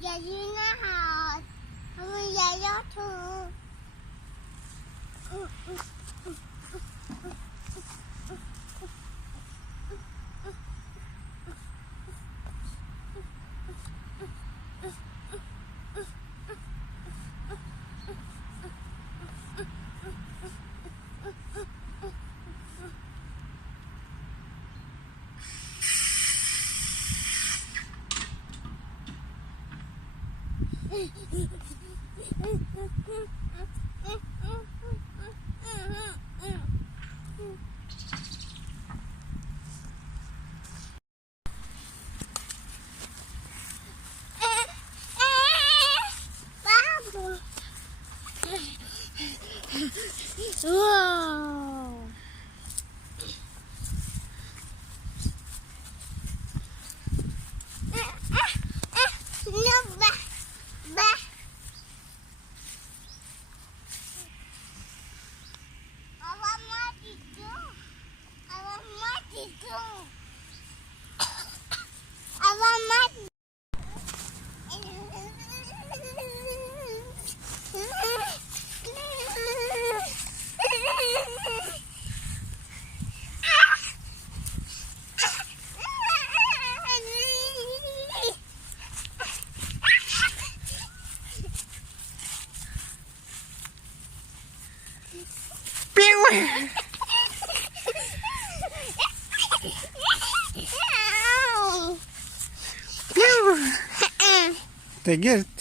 giờ đi nó hò bây giờ gió thương wow. Nó ba Abang mati tu. Abang mati tu. Abang mati. Te gel